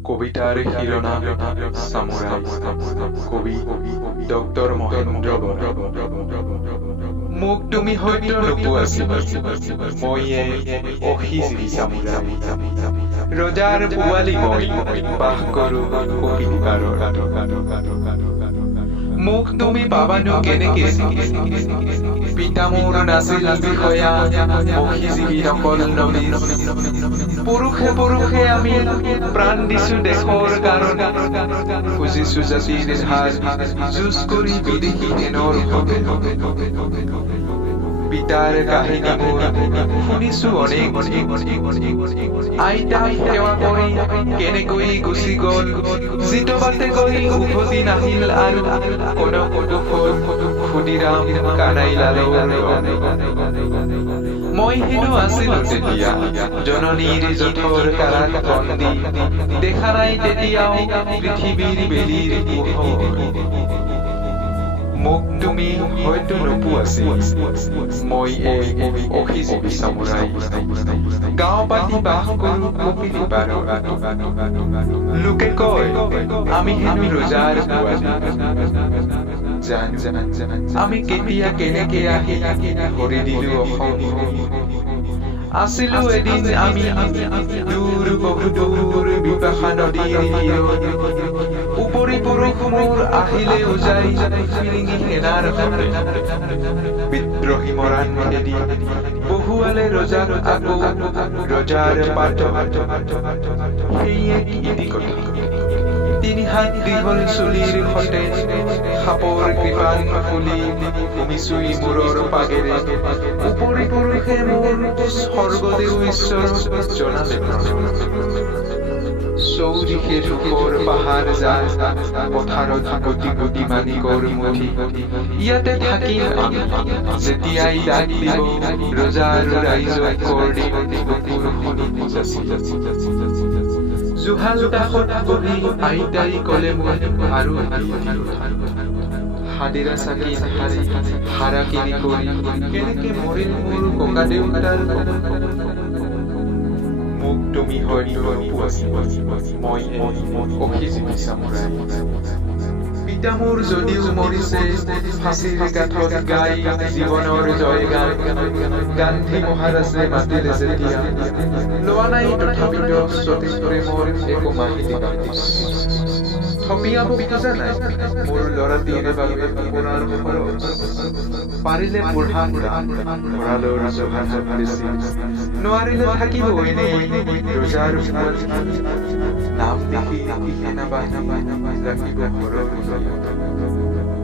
কবিতাৰ শিৰোনাম সামুৰাই কবি ডক্টৰ মহেন্দ্ৰ বৰা মোক তুমি হয়তো নোপোৱাছিলা মই অসীজীৱী সামুৰাই ৰজাৰ পোৱালি মই বাস কৰোঁ কপিলী পাৰত মোক তুমি পাবানো কেনেকে পিতা মোৰ নাছিল বিষয়া অসীজীৱী নকল নবীৰ পুৰুষে পুৰুষে আমি প্ৰাণ দিছো দেশৰ কাৰণে খুজিছো জাতিৰ ধাৰ যুঁজ কৰি বিদেশী এনৰ হবে পিতাৰ কাহিনী মোৰ শুনিছো অনেক আইতাই সেৱা কৰি কেনেকৈ গুচি গ'ল যিটো বাটে গৈ উভতি নাহিল আৰু কোনো ফল ক্ষুদিৰাম কানাই লালৰ মই হেনো আছিলো তেতিয়া জননীৰ জঠৰ কাৰাত বন্দী দেখা নাই তেতিয়াও পৃথিৱীৰ বেলিৰ পোহৰ মোক তুমি হয়তো নোপোৱাছিলা মই অসীজীৱী সামুৰাই গাঁও পাতি বাস কৰোঁ কপিলী পাৰত লোকে কয় আমি হেনো ৰজাৰ পোৱালি আমি কেতিয়া কেনেকে আহি ভৰি দিলো অসম আছিলো এদিন আমি দূৰ বহু দূৰ বিপাশা নদীৰ তীৰত উপৰি পুৰুষ মোৰ আহিলে উজাই ফিৰিঙি সেনাৰ হাতে বিদ্ৰোহী মৰাণ খেদি বহুৱালে ৰজাৰ আকৌ ৰজাৰ পাত সেয়ে ইতি কথা তিনি হাত দীঘল চুলিৰ সতে সাপৰ কৃপান ফুলি ভূমিচুই মূৰৰ পাগেৰে উপৰি পুৰুষে মোৰ স্বৰ্গদেউ ঈশ্বৰক জনালে চৌদিশে দুখৰ পাহাৰ যায় পথাৰত গতি গতি মানিকৰ মুঠি ইয়াতে থাকিম আমি যেতিয়াই ডাক দিব ৰজাৰ ৰাইজক কৰ দিব জুহাল কাষত বহি আইতাই কলে মই আৰু হাদিৰা চাকি হাৰি হাৰাকিৰি কৰি কেনেকে মৰিল মোৰ ককা দেউতাৰ মোক তুমি হয়তো নোপোৱাছিলা মই অসীজীৱী সামুৰাই পিতা মোৰ যদিও মৰিছে ফাঁচীৰ কাঠত গাই জীৱনৰ জয় গান গান্ধী মহাৰাজে মাতিলে যেতিয়া লোৱা নাই তথাপিতো সতীশ প্ৰেমৰ একো মাহিতি থপিয়াব খোজা নাই মোৰ ল'ৰাটিৰ বাবে আপোনাৰ খৰচ পাৰিলে বুঢ়া ভঁৰালৰ জোহান বেছি নোৱাৰিলে থাকিব এনেই ৰজাৰ নাম দেখি সেনাবাহিনী ৰাখিব ঘৰৰ